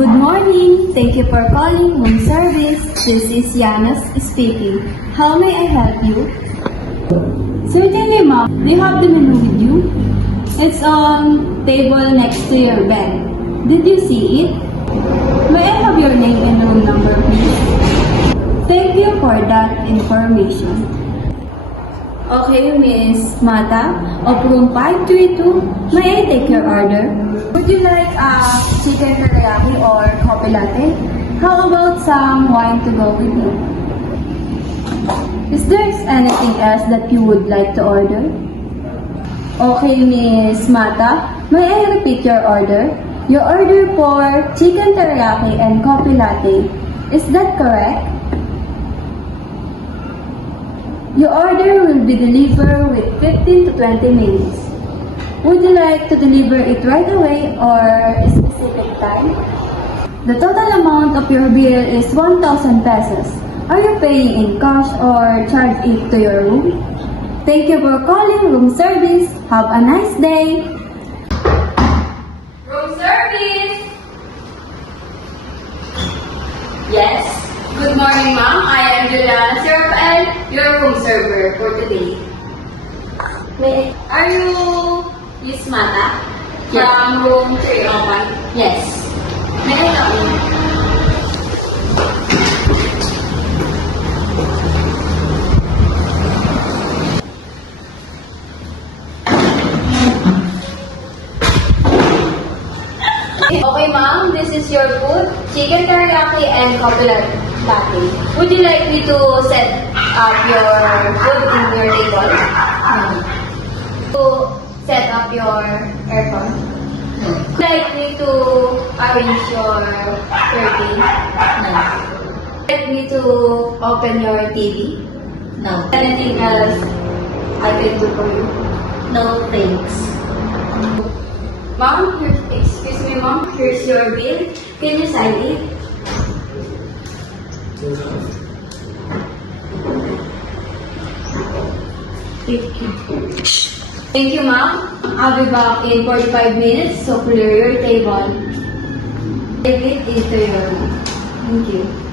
Good morning. Thank you for calling room service. This is Yanas speaking. How may I help you? Certainly, ma'am. Do you have the menu with you? It's on table next to your bed. Did you see it? May I have your name and room number, please? Thank you for that information. Okay, Miss Mata, of room 532, may I take your order? Would you like a chicken teriyaki or coffee latte? How about some wine to go with you? Is there anything else that you would like to order? Okay, Miss Mata, may I repeat your order? Your order for chicken teriyaki and coffee latte. Is that correct? Your order will be delivered with 15 to 20 minutes. Would you like to deliver it right away or a specific time? The total amount of your bill is 1,000 pesos. Are you paying in cash or charge it to your room? Thank you for calling room service. Have a nice day. Room service! Yes. Good morning, ma'am. I am Juliana Sirpel, your room server for today. Are you Miss Mata? Yes. From room 301? Yes. May I come in? Okay, ma'am. This is your food. Chicken teriyaki and coffee latte. Would you like me to set up your food in your table? To set up your aircon? Would you like me to arrange your curtain? Would you like me to open your TV? No. Anything else I can do for you? No, thanks. Ma'am, excuse me, ma'am. Here's your bill. Can you sign it? Thank you, ma'am. I'll be back in 45 minutes, so clear your table. Take it into your room. Thank you.